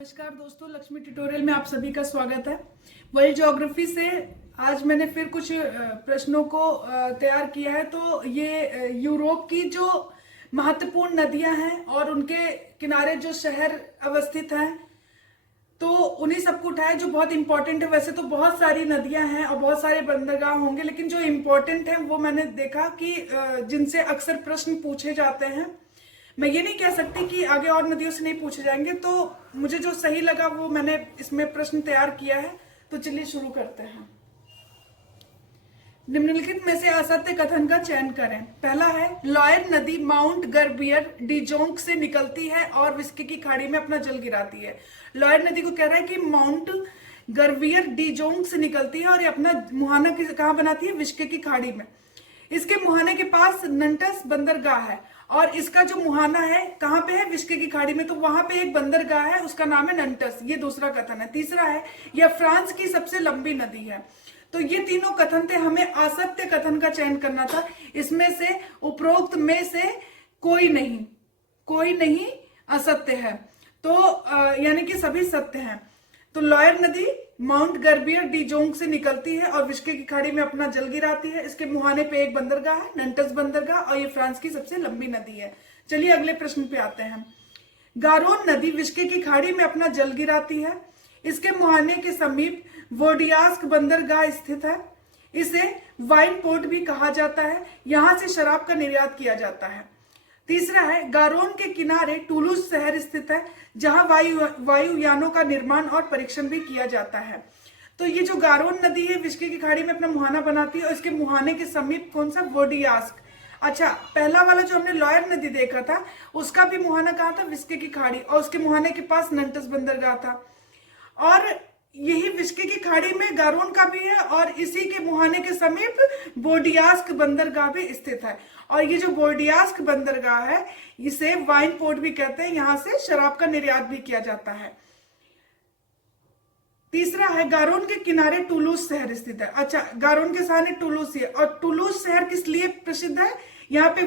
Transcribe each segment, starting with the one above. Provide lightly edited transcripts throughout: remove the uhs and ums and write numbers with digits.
नमस्कार दोस्तों, लक्ष्मी ट्यूटोरियल में आप सभी का स्वागत है। वर्ल्ड ज्योग्राफी से आज मैंने फिर कुछ प्रश्नों को तैयार किया है। तो ये यूरोप की जो महत्वपूर्ण नदियां हैं और उनके किनारे जो शहर अवस्थित हैं, तो उन्हीं सबको उठाया जो बहुत इंपॉर्टेंट है। वैसे तो बहुत सारी नदियां हैं और बहुत सारे बंदरगाह होंगे, लेकिन जो इम्पोर्टेंट है वो मैंने देखा कि जिनसे अक्सर प्रश्न पूछे जाते हैं। मैं ये नहीं कह सकती कि आगे और नदियों से नहीं पूछे जाएंगे, तो मुझे जो सही लगा वो मैंने इसमें प्रश्न तैयार किया है। तो चलिए शुरू करते हैं। निम्नलिखित में से असत्य कथन का चयन करें। पहला है, लॉयर नदी माउंट गर्बियर डिजोंग से निकलती है और विस्की की खाड़ी में अपना जल गिराती है। लॉयर नदी को कह रहा है कि माउंट गर्बियर डिजोंग से निकलती है और ये अपना मुहाना कहाँ बनाती है? विस्की की खाड़ी में। इसके मुहाने के पास नंटस बंदरगाह है और इसका जो मुहाना है कहाँ पे है? विस्की की खाड़ी में। तो वहां पे एक बंदरगाह है, उसका नाम है नंटस। ये दूसरा कथन है। तीसरा है, यह फ्रांस की सबसे लंबी नदी है। तो ये तीनों कथन थे, हमें असत्य कथन का चयन करना था। इसमें से उपरोक्त में से कोई नहीं असत्य है। तो यानी कि सभी सत्य हैं। तो लॉयर नदी माउंट गर्बियर डिजोंग से निकलती है और विस्की की खाड़ी में अपना जल गिराती है। इसके मुहाने पे एक बंदरगाह है, नंटस बंदरगाह, और ये फ्रांस की सबसे लंबी नदी है। चलिए अगले प्रश्न पे आते हैं। गारोन नदी विस्की की खाड़ी में अपना जल गिराती है। इसके मुहाने के समीप वोडियास्क बंदरगाह स्थित है। इसे वाइन पोर्ट भी कहा जाता है। यहां से शराब का निर्यात किया जाता है। तीसरा है, गारोन के किनारे टूलूज शहर स्थित है, जहां वायुयानों का निर्माण और परीक्षण भी किया जाता है। तो ये जो गारोन नदी है विस्की की खाड़ी में अपना मुहाना बनाती है और इसके मुहाने के समीप कौन सा? वोडियास्क। अच्छा, पहला वाला जो हमने लॉयर नदी देखा था उसका भी मुहाना कहाँ था? विस्की की खाड़ी, और उसके मुहाने के पास नंटस बंदरगाह था। और यही विस्की की खाड़ी में गारोन का भी है और इसी के मुहाने के समीप बोर्डियास्क बंदरगाह भी स्थित है। और ये जो बोर्डियास्क बंदरगाह है इसे वाइन पोर्ट भी कहते हैं। यहां से शराब का निर्यात भी किया जाता है। तीसरा है, गारोन के किनारे टूलूज शहर स्थित है। अच्छा, गारोन के सामने टूलूज है, और टूलूज शहर किस लिए प्रसिद्ध है? यहाँ पे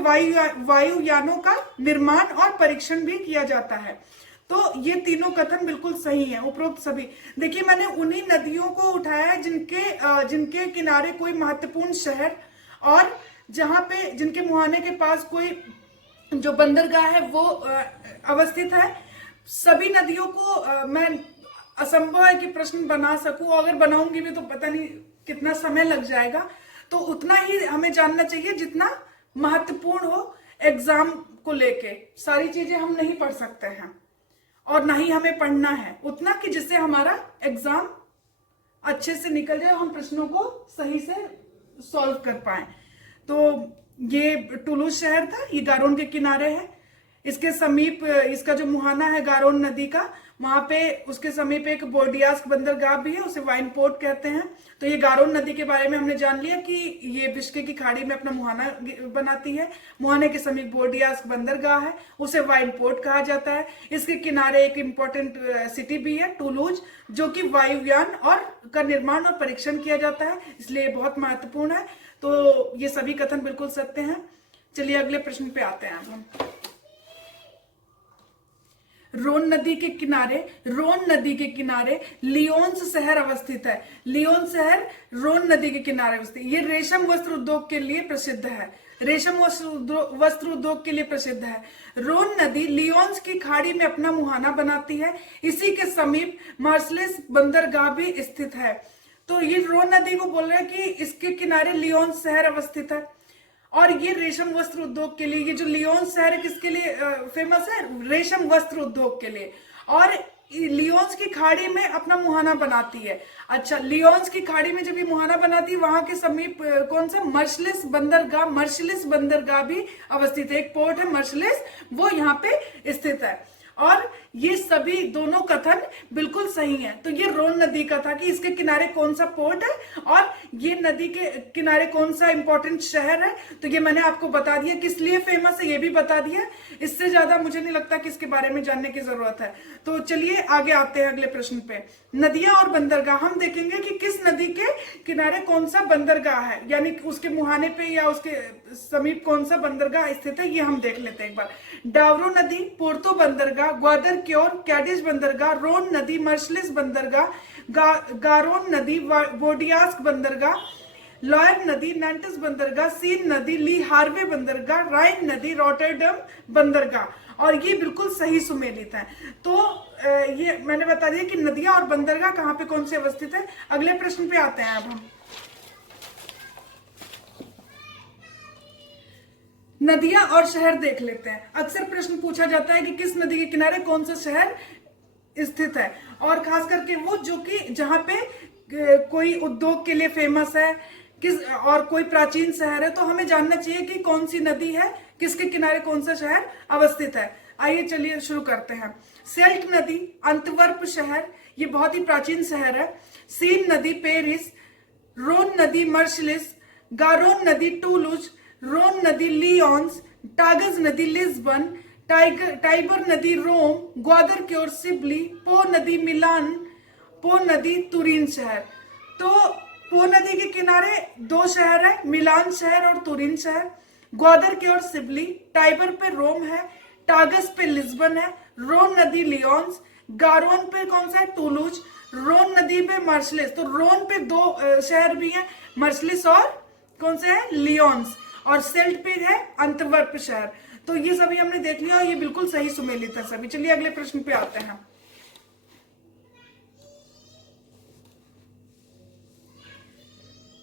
वायुयानों का निर्माण और परीक्षण भी किया जाता है। तो ये तीनों कथन बिल्कुल सही हैं, उपरोक्त सभी। देखिए, मैंने उन्हीं नदियों को उठाया है जिनके किनारे कोई महत्वपूर्ण शहर और जहां पे जिनके मुहाने के पास कोई जो बंदरगाह है वो अवस्थित है। सभी नदियों को मैं असंभव है कि प्रश्न बना सकूं, अगर बनाऊंगी भी तो पता नहीं कितना समय लग जाएगा। तो उतना ही हमें जानना चाहिए जितना महत्वपूर्ण हो एग्जाम को लेके। सारी चीजें हम नहीं पढ़ सकते हैं और ना ही हमें पढ़ना है, उतना कि जिससे हमारा एग्जाम अच्छे से निकल जाए, हम प्रश्नों को सही से सॉल्व कर पाए। तो ये टूलूज शहर था, ये गारोन के किनारे है। इसके समीप इसका जो मुहाना है गारोन नदी का, वहां पे उसके समीप एक बोर्डियास्क बंदरगाह भी है, उसे वाइन पोर्ट कहते हैं। तो ये गारोन नदी के बारे में हमने जान लिया कि ये विस्की की खाड़ी में अपना मुहाना बनाती है। मुहाने के समीप बोर्डियास्क बंदरगाह है, उसे वाइन पोर्ट कहा जाता है। इसके किनारे एक इंपॉर्टेंट सिटी भी है टूलूज, जो कि वायुयान और का निर्माण और परीक्षण किया जाता है, इसलिए बहुत महत्वपूर्ण है। तो ये सभी कथन बिल्कुल सत्य हैं। चलिए अगले प्रश्न पे आते हैं हम। रोन नदी के किनारे लियोन्स शहर अवस्थित है। लियोन शहर रोन नदी के किनारे अवस्थित। ये रेशम वस्त्र उद्योग के लिए प्रसिद्ध है। रोन नदी लियोन्स की खाड़ी में अपना मुहाना बनाती है। इसी के समीप मार्सलेस बंदरगाह भी स्थित है। तो ये रोन नदी को बोल रहे हैं कि इसके किनारे लियोन्स शहर अवस्थित है और ये रेशम वस्त्र उद्योग के लिए, ये जो लियोन शहर है किसके लिए फेमस है? रेशम वस्त्र उद्योग के लिए। और लियोन्स की खाड़ी में अपना मुहाना बनाती है। अच्छा, लियोन्स की खाड़ी में जब ये मुहाना बनाती है, वहां के समीप कौन सा? मर्सलिस बंदरगाह भी अवस्थित है। एक पोर्ट है मर्सलिस, वो यहाँ पे स्थित है। और ये सभी दोनों कथन बिल्कुल सही हैं। तो ये रोन नदी का था कि इसके किनारे कौन सा पोर्ट है और ये नदी के किनारे कौन सा इंपॉर्टेंट शहर है। तो ये मैंने आपको बता दिया, किस लिए फेमस है ये भी बता दिया। इससे ज्यादा मुझे नहीं लगता कि इसके बारे में जानने की जरूरत है। तो चलिए आगे आते हैं अगले प्रश्न पे। नदियां और बंदरगाह, हम देखेंगे कि किस नदी के किनारे कौन सा बंदरगाह है, यानी उसके मुहाने पे या उसके समीप कौन सा बंदरगाह स्थित है, ये हम देख लेते हैं एक बार। डावरो नदी पोर्तो बंदरगाह बंदरगाह, ग्वादर क्योर कैडिज बंदरगाह, रोन नदी मर्सलिस बंदरगाह, गारोन नदी वोडियास्क बंदरगाह, लॉयर नदी नैंटिस बंदरगाह, सीन नदी ली हार्वे बंदरगाह, राइन नदी रॉटरडम बंदरगाह। और ये बिल्कुल सही सुमेलित है। तो ये मैंने बता दिया कि नदियां और बंदरगाह कहाँ पे कौन से अवस्थित है। अगले प्रश्न पे आते हैं अब हम। नदियां और शहर देख लेते हैं। अक्सर प्रश्न पूछा जाता है कि किस नदी के किनारे कौन सा शहर स्थित है, और खास करके वो जो कि जहां पे कोई उद्योग के लिए फेमस है, किस और कोई प्राचीन शहर है, तो हमें जानना चाहिए कि कौन सी नदी है, किसके किनारे कौन सा शहर अवस्थित है। आइए चलिए शुरू करते हैं। सेल्ट नदी अंतवर्प शहर, ये बहुत ही प्राचीन शहर है। सीन नदी पेरिस, रोन नदी मर्सलिस, गारोन नदी टूलूज, रोन नदी लियोन्स, टागज नदी लिस्बन, टाइबर नदी रोम, ग्वादर क्योर सिबली, पो नदी मिलान, पो नदी तुरीन शहर। तो पो नदी के किनारे दो शहर है, मिलान शहर और तुरीन शहर। ग्वादर क्योर सिबली, टाइबर पे रोम है, टागस पे लिस्बन है, रोन नदी लियोन्स, गारोन पे कौन सा है टूलूज, रोन नदी पे मार्शलिस। तो रोन पे दो शहर भी है, मार्शलिस और कौन से है लियोन्स, और सेल्ट पे है अंतवर्प शहर। तो ये सभी हमने देख लिया और ये बिल्कुल सही सुमेलित है सभी। चलिए अगले प्रश्न पे आते हैं।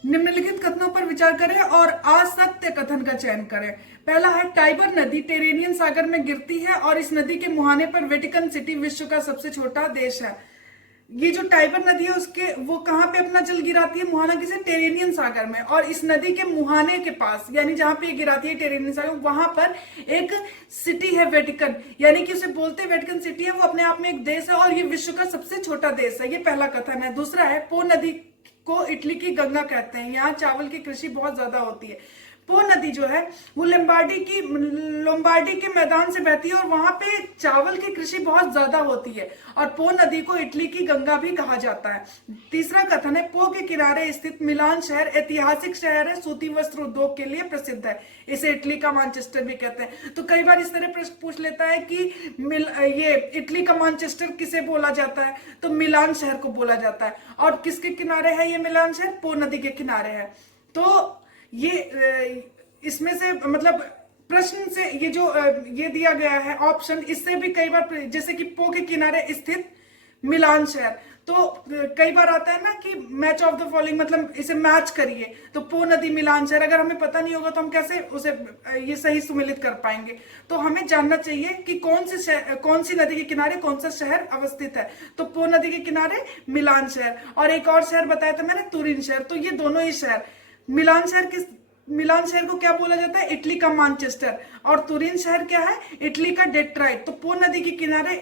निम्नलिखित कथनों पर विचार करें और असत्य कथन का चयन करें। पहला है टाइबर नदी टेरेनियन सागर में गिरती है और इस नदी के मुहाने पर वेटिकन सिटी विश्व का सबसे छोटा देश है। ये जो टाइबर नदी है उसके वो कहाँ पे अपना जल गिराती है, मुहाना किसे, टेरेनियन सागर में। और इस नदी के मुहाने के पास यानी जहां पे गिराती है टेरेनियन सागर, वहां पर एक सिटी है वेटिकन, यानी कि उसे बोलते हैं वेटिकन सिटी है। वो अपने आप में एक देश है और ये विश्व का सबसे छोटा देश है। ये पहला कथन है। दूसरा है पो नदी को इटली की गंगा कहते हैं। यहाँ चावल की कृषि बहुत ज्यादा होती है। पो नदी जो है वो लोम्बार्डी के मैदान से बहती है और वहां पे चावल की कृषि बहुत ज्यादा होती है, और पो नदी को इटली की गंगा भी कहा जाता है। तीसरा कथन है पो के किनारे स्थित मिलान शहर ऐतिहासिक शहर है, सूती वस्त्र उद्योग के लिए प्रसिद्ध है। इसे इटली का मैनचेस्टर भी कहते हैं। तो कई बार इस तरह प्रश्न पूछ लेता है कि ये इटली का मैनचेस्टर किसे बोला जाता है, तो मिलान शहर को बोला जाता है। और किसके किनारे है ये मिलान शहर, पो नदी के किनारे है। तो ये इसमें से मतलब प्रश्न से ये जो ये दिया गया है ऑप्शन, इससे भी कई बार जैसे कि पो के किनारे स्थित मिलान शहर, तो कई बार आता है ना कि मैच ऑफ द फॉलोइंग, मतलब इसे मैच करिए। तो पो नदी मिलान शहर अगर हमें पता नहीं होगा तो हम कैसे उसे ये सही सुमेलित कर पाएंगे। तो हमें जानना चाहिए कि कौन सी नदी के किनारे कौन सा शहर अवस्थित है। तो पो नदी के किनारे मिलान शहर, और एक और शहर बताया था मैंने तुरीन शहर। तो ये दोनों ही शहर, मिलान शहर को क्या बोला जाता है, इटली का मैनचेस्टर, और तुरीन शहर क्या है, इटली का डेट्रॉइट। तो पो नदी के किनारे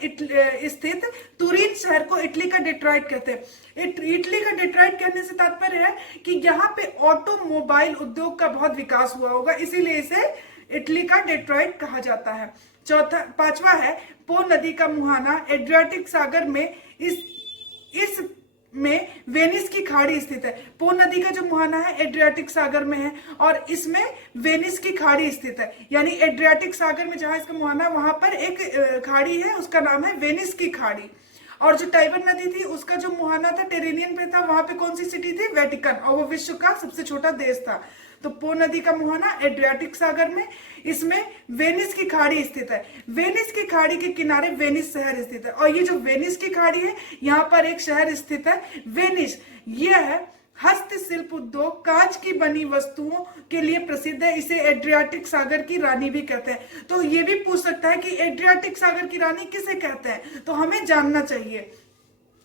स्थित तुरीन शहर को इटली का डेट्रॉइट कहते हैं। इटली का डेट्रॉइट कहने से तात्पर्य है कि यहाँ पे ऑटोमोबाइल उद्योग का बहुत विकास हुआ होगा, इसीलिए इसे इटली का डेट्रॉइट कहा जाता है। पांचवा है पो नदी का मुहाना एड्रियाटिक सागर में इस में वेनिस की खाड़ी स्थित है। पो नदी का जो मुहाना है एड्रियाटिक सागर में है और इसमें वेनिस की खाड़ी स्थित है। यानी एड्रियाटिक सागर में जहां इसका मुहाना, वहां पर एक खाड़ी है, उसका नाम है वेनिस की खाड़ी। और जो टाइबर नदी थी उसका जो मुहाना था टेरेनियन पे था, वहां पे कौन सी सिटी थी, वेटिकन, और वो विश्व का सबसे छोटा देश था। तो पो नदी का मुहाना एड्रियाटिक सागर में, इसमें वेनिस की खाड़ी स्थित है। वेनिस की खाड़ी के किनारे वेनिस शहर स्थित है, और ये जो वेनिस की खाड़ी है यहाँ पर एक शहर स्थित है वेनिस। यह है हस्तशिल्प उद्योग, कांच की बनी वस्तुओं के लिए प्रसिद्ध है। इसे एड्रियाटिक सागर की रानी भी कहते हैं। तो ये भी पूछ सकता है कि एड्रियाटिक सागर की रानी किसे कहते हैं, तो हमें जानना चाहिए।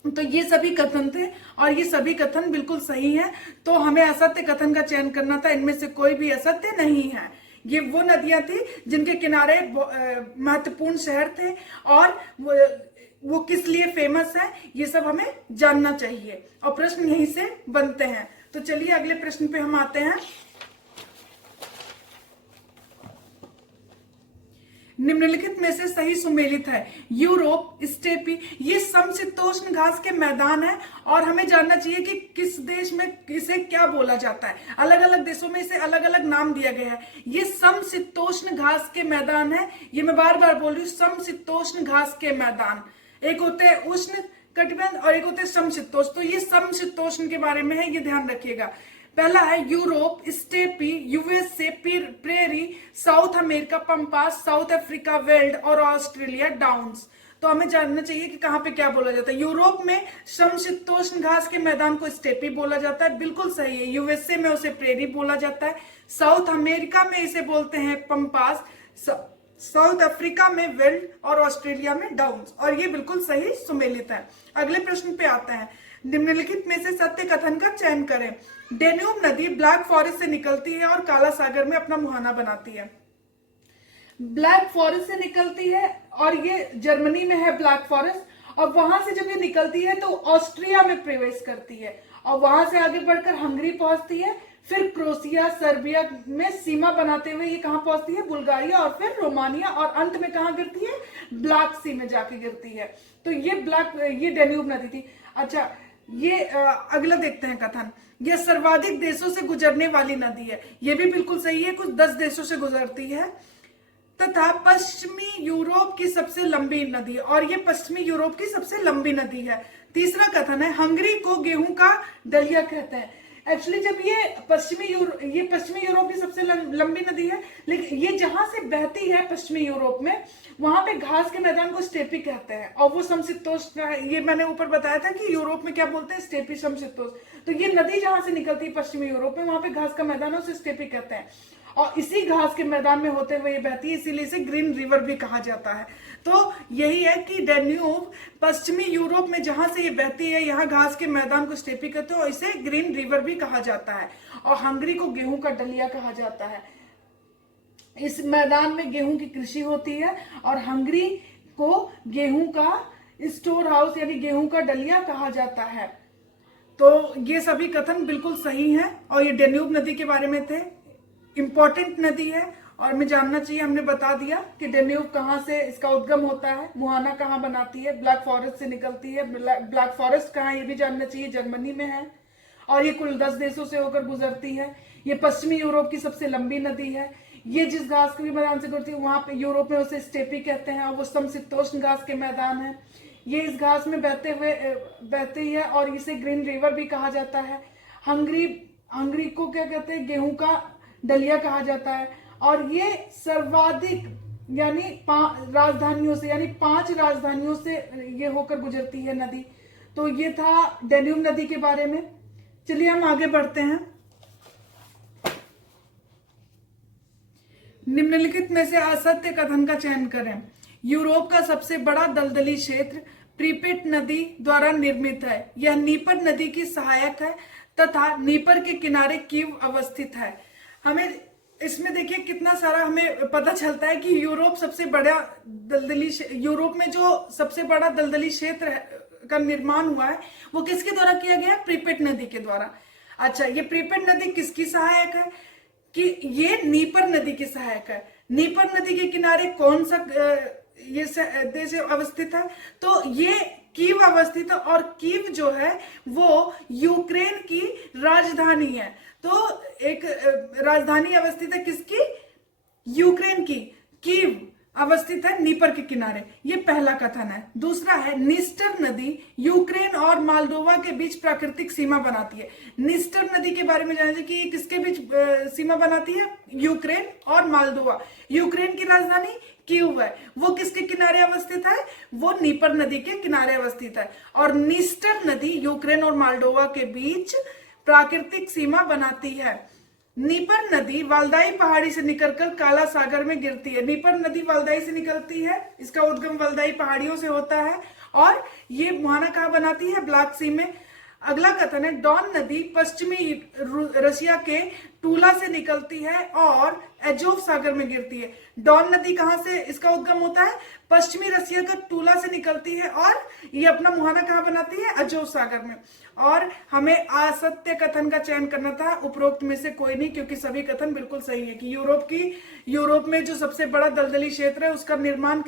तो ये सभी कथन थे और ये सभी कथन बिल्कुल सही हैं। तो हमें असत्य कथन का चयन करना था, इनमें से कोई भी असत्य नहीं है। ये वो नदियां थी जिनके किनारे महत्वपूर्ण शहर थे और वो किस लिए फेमस है, ये सब हमें जानना चाहिए और प्रश्न यहीं से बनते हैं। तो चलिए अगले प्रश्न पे हम आते हैं। निम्नलिखित में से सही सुमेलित है? यूरोप, स्टेपी, ये समशीतोष्ण घास के मैदान है और हमें जानना चाहिए कि किस देश में इसे क्या बोला जाता है। अलग अलग देशों में इसे अलग अलग नाम दिया गया है। ये समशीतोष्ण घास के मैदान है, ये मैं बार बार बोल रही हूँ, समशीतोष्ण घास के मैदान। एक होते हैं उष्ण कटिबंध और एक होते हैं समशीतोष्ण। तो ये समशीतोष्ण के बारे में है, ये ध्यान रखिएगा। पहला है Europe, steppe, USA, prairie, south America pampas, south Africa weld और ऑस्ट्रेलिया डाउन्स। तो हमें जानना चाहिए कि कहाँ पे क्या बोला जाता है। यूरोप में समशीतोष्ण घास के मैदान को स्टेपी बोला जाता है, बिल्कुल सही है। यूएसए में उसे प्रेरी बोला जाता है। साउथ अमेरिका में इसे बोलते हैं पंपास, साउथ अफ्रीका में वेल्ड और ऑस्ट्रेलिया में डाउन्स। और ये बिल्कुल सही सुमेलित है। अगले प्रश्न पे आते हैं। निम्नलिखित में से सत्य कथन का चयन करें। डेन्यूब नदी ब्लैक फॉरेस्ट से निकलती है और काला सागर में अपना मुहाना बनाती है। ब्लैक फॉरेस्ट से निकलती है और ये जर्मनी में है ब्लैक फॉरेस्ट, और वहां से जब ये निकलती है तो ऑस्ट्रिया में प्रवेश करती है और वहां से आगे बढ़कर हंगरी पहुंचती है, फिर क्रोएशिया, सर्बिया में सीमा बनाते हुए ये कहां पहुंचती है? बुल्गारिया, और फिर रोमानिया, और अंत में कहां गिरती है? ब्लैक सी में जाके गिरती है। तो ये डेन्यूब नदी थी। अच्छा, ये अगला देखते हैं कथन। यह सर्वाधिक देशों से गुजरने वाली नदी है, ये भी बिल्कुल सही है, कुछ 10 देशों से गुजरती है, तथा पश्चिमी यूरोप की सबसे लंबी नदी, और ये पश्चिमी यूरोप की सबसे लंबी नदी है। तीसरा कथन है, हंगरी को गेहूं का दलिया कहते हैं। एक्चुअली जब ये पश्चिमी यूरोप की सबसे लंबी नदी है, लेकिन ये जहां से बहती है पश्चिमी यूरोप में, वहां पे घास के मैदान को स्टेपी कहते हैं, और वो समशीतोष्ण, ये मैंने ऊपर बताया था कि यूरोप में क्या बोलते हैं? स्टेपी, समशीतोष्ण। तो ये नदी जहां से निकलती है पश्चिमी यूरोप में, वहां पे घास का मैदान है, उसे स्टेपी कहते हैं, और इसी घास के मैदान में होते हुए ये बहती है, इसीलिए इसे ग्रीन रिवर भी कहा जाता है। तो यही है कि डेन्यूब पश्चिमी यूरोप में जहां से ये बहती है, यहाँ घास के मैदान को स्टेपी कहते हैं और इसे ग्रीन रिवर भी कहा जाता है। और हंगरी को गेहूं का दलिया कहा जाता है। इस मैदान में गेहूं की कृषि होती है और हंगरी को गेहूं का स्टोर हाउस यानी गेहूं का दलिया कहा जाता है। तो ये सभी कथन बिल्कुल सही हैं और ये डेन्यूब नदी के बारे में थे। इंपॉर्टेंट नदी है और हमें जानना चाहिए। हमने बता दिया कि डेन्यूब कहाँ से इसका उद्गम होता है, मुहाना कहाँ बनाती है, ब्लैक फॉरेस्ट से निकलती है। ब्लैक फॉरेस्ट कहाँ, ये भी जानना चाहिए, जर्मनी में है, और ये कुल 10 देशों से होकर गुजरती है। ये पश्चिमी यूरोप की सबसे लंबी नदी है। ये जिस घास के मैदान से गुजरती है वहां पे यूरोप में उसे स्टेपी कहते हैं और वो समशीतोष्ण घास के मैदान है। ये इस घास में बहती है और इसे ग्रीन रिवर भी कहा जाता है। हंगरी को क्या कहते हैं? गेहूं का दलिया कहा जाता है। और ये सर्वाधिक यानी 5 राजधानियों से ये होकर गुजरती है नदी। तो ये था डेन्यूब नदी के बारे में। चलिए हम आगे बढ़ते हैं। निम्नलिखित में से असत्य कथन का चयन करें। यूरोप का सबसे बड़ा दलदली क्षेत्र प्रीपेट नदी द्वारा निर्मित है। यह नीपर नदी की सहायक है तथा नीपर के किनारे कीव अवस्थित है। हमें इसमें देखिए कितना सारा हमें पता चलता है कि यूरोप में जो सबसे बड़ा दलदली क्षेत्र का निर्माण हुआ है वो किसके द्वारा किया गया? प्रीपेट नदी के द्वारा। अच्छा, ये प्रीपेट नदी किसकी सहायक है? कि ये नीपर नदी की सहायक है। नीपर नदी के किनारे कौन सा ये देश अवस्थित है? तो ये कीव अवस्थित है और कीव जो है वो यूक्रेन की राजधानी है। तो एक राजधानी अवस्थित है किसकी? यूक्रेन की। कीव अवस्थित है नीपर के किनारे। ये पहला कथन है। दूसरा है, निस्टर नदी यूक्रेन और मालदोवा के बीच प्राकृतिक सीमा बनाती है। निस्टर नदी के बारे में जानिए कि किसके बीच सीमा बनाती है? यूक्रेन और मालदोवा। यूक्रेन की राजधानी कीव है, वो किसके किनारे अवस्थित है? वो नीपर नदी के किनारे अवस्थित है। और निस्टर नदी यूक्रेन और मालदोवा के बीच प्राकृतिक सीमा बनाती है। नीपर नदी वाल्दाई पहाड़ी से निकलकर काला सागर में गिरती है। नीपर नदी वाल्दाई से निकलती है, इसका उद्गम वाल्दाई पहाड़ियों से होता है और ये मुहाना कहाँ बनाती है? ब्लैक सी में। अगला कथन है, डॉन नदी पश्चिमी रशिया के टूला से निकलती है और एजोव सागर में गिरती है। डॉन नदी कहां से इसका उद्गम होता है? पश्चिमी रसिया का टूला से निकलती है और ये अपना मुहाना कहां बनाती है? अजोव सागर में। और हमें असत्य कथन का चयन करना था, उपरोक्त में से कोई नहीं, क्योंकि सभी कथन बिल्कुल सही है कि यूरोप में जो सबसे बड़ा दलदली क्षेत्र है उसका निर्माण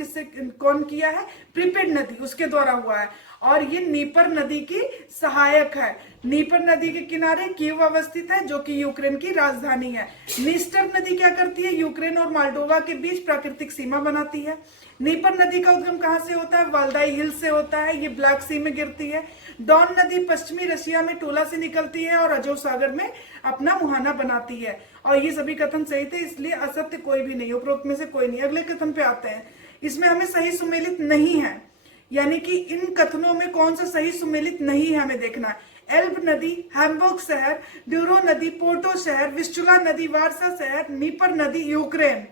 कौन किया है? प्रीपेड नदी, उसके द्वारा हुआ है। और ये नीपर नदी की सहायक है। नीपर नदी के किनारे कीव अवस्थित है, जो कि यूक्रेन की राजधानी है। नीस्टर नदी क्या करती है? यूक्रेन और मोल्डोवा के बीच प्राकृतिक सीमा बनाती है। नीपर नदी का उद्गम कहां से होता है? वल्दाई हिल से होता है, ये ब्लैक सी में गिरती है। डॉन नदी पश्चिमी रशिया में टूला से निकलती है और अजोव सागर में अपना मुहाना बनाती है। और ये सभी कथन सही थे, इसलिए असत्य कोई भी नहीं, उपरोक्त में से कोई नहीं। अगले कथन पे आते हैं। इसमें हमें सही सुमेलित नहीं है, यानी कि इन कथनों में कौन सा सही सुमेलित नहीं है हमें देखना है। एल्ब नदी हैम्बर्ग शहर, ड्यूरो नदी पोर्टो शहर, विस्चुला नदी वारसा शहर, नीपर नदी यूक्रेन।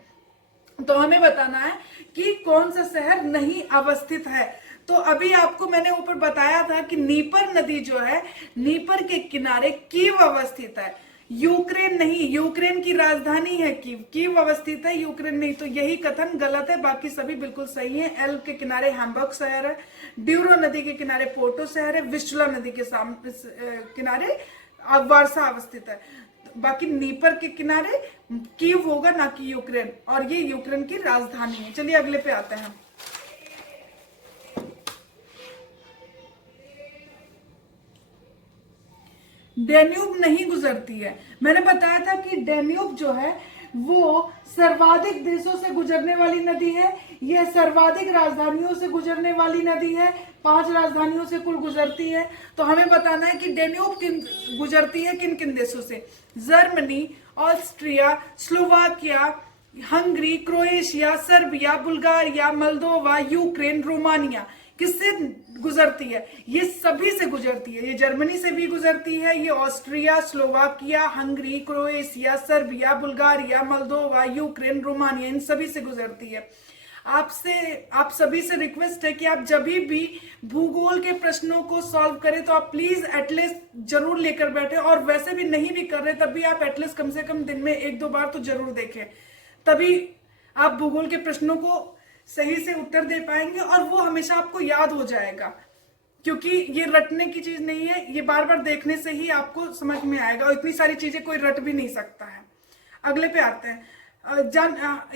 तो हमें बताना है कि कौन सा शहर नहीं अवस्थित है। तो अभी आपको मैंने ऊपर बताया था कि नीपर नदी जो है, नीपर के किनारे कीव अवस्थित है, यूक्रेन नहीं। यूक्रेन की राजधानी है कीव, कीव अवस्थित है, यूक्रेन नहीं। तो यही कथन गलत है, बाकी सभी बिल्कुल सही है। एल्ब के किनारे हैम्बर्ग शहर है, ड्यूरो नदी के किनारे पोर्टो शहर है, विस्चुला नदी के किनारे वारसा अवस्थित है। बाकी नीपर के किनारे कीव होगा, ना कि यूक्रेन, और ये यूक्रेन की राजधानी है। चलिए अगले पे आते हैं। डेन्यूब नहीं गुजरती है। मैंने बताया था कि डेन्यूब जो है वो सर्वाधिक देशों से गुजरने वाली नदी है, यह सर्वाधिक राजधानियों से गुजरने वाली नदी है, 5 राजधानियों से कुल गुजरती है। तो हमें बताना है कि डेन्यूब गुजरती है किन किन देशों से? Germany, Austria, Slovakia, Hungary, Croatia, Serbia, Bulgaria, Moldova, Ukraine, Romania. किससे गुजरती है? ये सभी से गुजरती है। ये जर्मनी से भी गुजरती है, ये Austria, Slovakia, Hungary, Croatia, Serbia, Bulgaria, Moldova, Ukraine, Romania, इन सभी से गुजरती है। आप सभी से रिक्वेस्ट है कि आप जब भी भूगोल के प्रश्नों को सॉल्व करें तो आप प्लीज एटलीस्ट जरूर लेकर बैठे, और वैसे भी नहीं भी कर रहे तब भी आप एटलीस्ट कम से कम दिन में 1-2 बार तो जरूर देखें, तभी आप भूगोल के प्रश्नों को सही से उत्तर दे पाएंगे और वो हमेशा आपको याद हो जाएगा। क्योंकि ये रटने की चीज नहीं है, ये बार बार देखने से ही आपको समझ में आएगा, और इतनी सारी चीजें कोई रट भी नहीं सकता है। अगले पे आते हैं।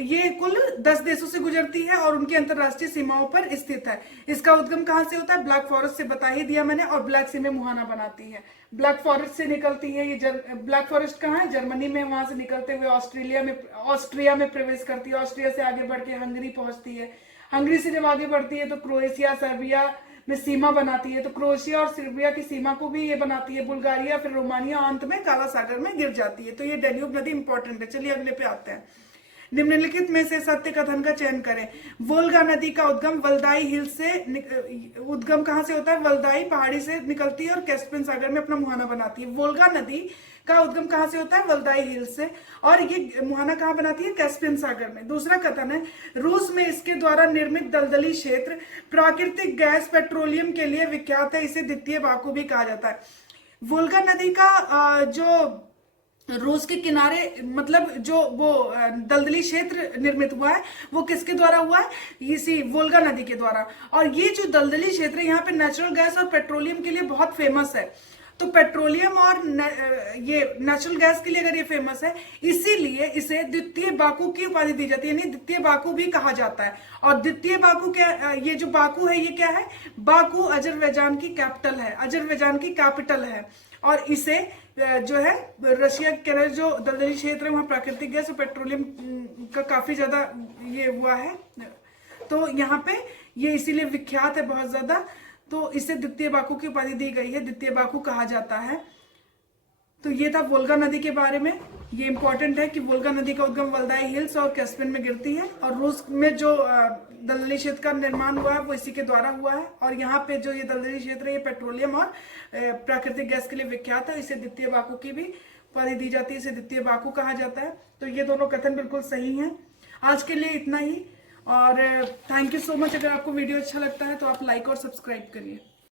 ये कुल 10 देशों से गुजरती है और उनकी अंतरराष्ट्रीय सीमाओं पर स्थित है। इसका उद्गम कहां से होता है? ब्लैक फॉरेस्ट से बता ही दिया मैंने, और ब्लैक सी में मुहाना बनाती है। ब्लैक फॉरेस्ट से निकलती है ये। ब्लैक फॉरेस्ट कहाँ है? जर्मनी में। वहां से निकलते हुए ऑस्ट्रिया में प्रवेश करती है, ऑस्ट्रिया से आगे बढ़ के हंगरी पहुंचती है, हंगरी से जब आगे बढ़ती है तो क्रोएशिया, सर्बिया में सीमा बनाती है, तो क्रोएशिया और सर्बिया की सीमा को भी ये बनाती है, बुल्गारिया, फिर रोमानिया, अंत में काला सागर में गिर जाती है। तो ये डेन्यूब नदी इंपॉर्टेंट है। चलिए अगले पे आते हैं। निम्नलिखित में से सत्य कथन का चयन करें। वोल्गा नदी का उद्गम वल्दाई हिल से उद्गम कहां से होता है? वल्दाई पहाड़ी से निकलती है और कैस्पियन सागर में अपना मुहाना बनाती है। वोल्गा नदी का उद्गम कहां से होता है? वल्दाई हिल से, और ये मुहाना कहां बनाती है? कैस्पियन सागर में। दूसरा कथन है, रूस में इसके द्वारा निर्मित दलदली क्षेत्र प्राकृतिक गैस पेट्रोलियम के लिए विख्यात है, इसे द्वितीय बाकू भी कहा जाता है। वोल्गा नदी का जो रूस के किनारे, मतलब जो वो दलदली क्षेत्र निर्मित हुआ है वो किसके द्वारा हुआ है? इसी वोल्गा नदी के द्वारा। और ये जो दलदली क्षेत्र है यहाँ पे नेचुरल गैस और पेट्रोलियम के लिए बहुत फेमस है। तो पेट्रोलियम और ये नेचुरल गैस के लिए अगर ये फेमस है, इसीलिए इसे द्वितीय बाकू की उपाधि दी जाती है, यानी द्वितीय बाकू भी कहा जाता है। और द्वितीय बाकू क्या? ये जो बाकू है ये क्या है? बाकू अजरबैजान की कैपिटल है, अजरबैजान की कैपिटल है। और इसे जो है रशिया के जो दलदली क्षेत्र है वहां प्राकृतिक गैस और पेट्रोलियम का काफी ज्यादा ये हुआ है, तो यहाँ पे ये इसीलिए विख्यात है बहुत ज्यादा। तो इसे द्वितीय बाकू की उपाधि दी गई है, द्वितीय बाकू कहा जाता है। तो ये था वोल्गा नदी के बारे में। ये इंपॉर्टेंट है कि वोल्गा नदी का उद्गम वल्दाई हिल्स और कैस्पियन में गिरती है, और रूस में जो दलदली क्षेत्र का निर्माण हुआ है वो इसी के द्वारा हुआ है। और यहाँ पे जो ये दलदली क्षेत्र है ये पेट्रोलियम और प्राकृतिक गैस के लिए विख्यात है, इसे द्वितीय बाकू की भी उपाधि दी जाती है, इसे द्वितीय बाकू कहा जाता है। तो ये दोनों कथन बिल्कुल सही हैं। आज के लिए इतना ही, और थैंक यू सो मच। अगर आपको वीडियो अच्छा लगता है तो आप लाइक और सब्सक्राइब करिए।